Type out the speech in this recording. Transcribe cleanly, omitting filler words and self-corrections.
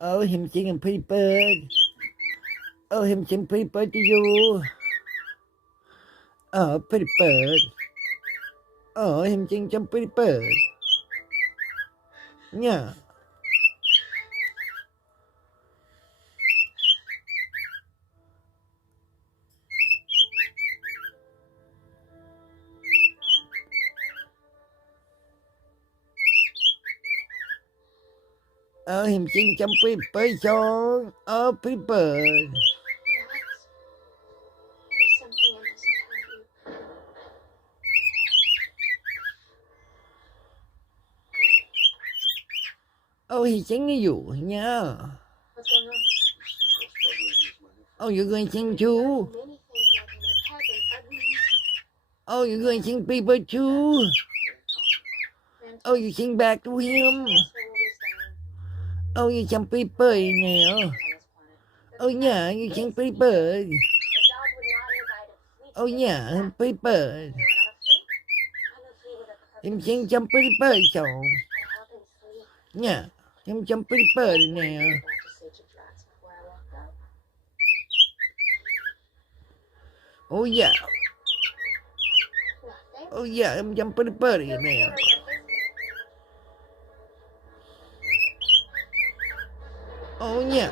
Him singing pretty bird. Him sing pretty bird to you. Pretty bird. Him sing some pretty bird. Yeah. Him sing some pretty bird song. Pretty bird. Max, there's something I must tell you. He's singing to you. Yeah. What's going on? You're going to sing too? Many things like in my pet and ugly. You're going to sing pretty bird too? You sing back to him? You sing pretty bird now. Yeah, you sing pretty bird. Yeah, pretty bird. Him sing some pretty bird song. Yeah, him some pretty bird now. Yeah. Yeah, him some pretty bird now. Yeah.